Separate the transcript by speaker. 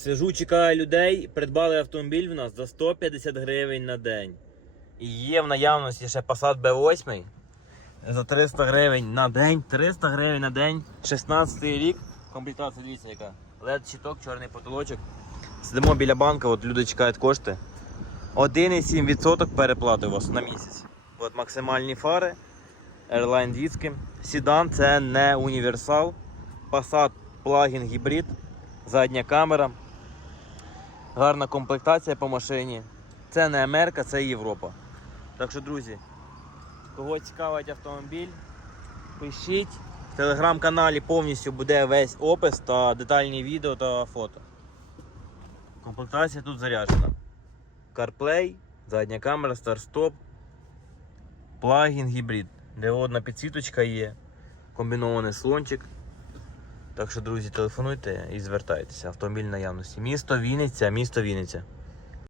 Speaker 1: Сижу, чекаю людей, придбали автомобіль в нас за 150 гривень на день. І є в наявності ще Passat B8 за 300 гривень на день. 300 гривень на день. 16 рік. Комплектація, дивіться яка. led щиток, чорний потолочок. Сидимо біля банка, от люди чекають кошти. 1,7% переплати у вас на місяць. От максимальні фари. Airline диски. Седан це не універсал. Passat плагін гібрид. Задня камера. Гарна комплектація по машині. Це не Америка, це Європа. Так що, друзі, кого цікавить автомобіль, пишіть. В телеграм-каналі повністю буде весь опис та детальні відео та фото. Комплектація тут заряджена. CarPlay, задня камера, старт-стоп, плагін гібрид. Диодна підсвіточка є, комбінований слончик. Так що, друзі, телефонуйте і звертайтеся. Автомобіль наявності. Місто Вінниця, місто Вінниця.